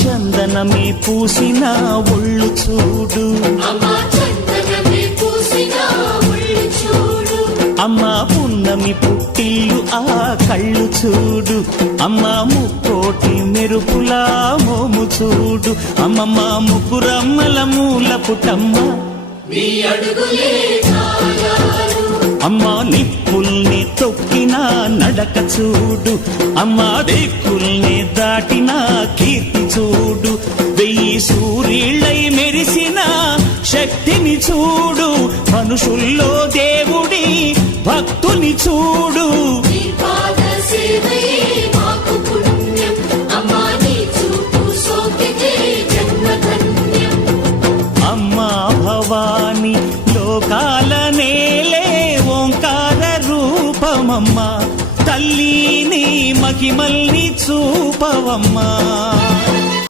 చందనమే పూసిన ఒళ్ళు చూడు, అమ్మా పున్నమి పుట్టిల్లు ఆ కళ్ళు చూడు, అమ్మా ముక్కోటి మెరుపులా మోము చూడు, అమ్మమ్మ ముగ్గురమ్మల మూల పుటమ్మ అమ్మా నిప్పుల్ని తొక్కిన నడక చూడు, అమ్మా దిక్కుల్ని దాటిన కీర్తి చూడు, 1000 సూర్యుళ్ళై మెరిసిన శక్తిని చూడు, మనుషుల్లో దేవుడి భక్తుని చూడు. అమ్మా భవాని లోకాల నేలే ఓంకార రూపమమ్మా, తల్లిని మహిమల్ని చూపవమ్మా.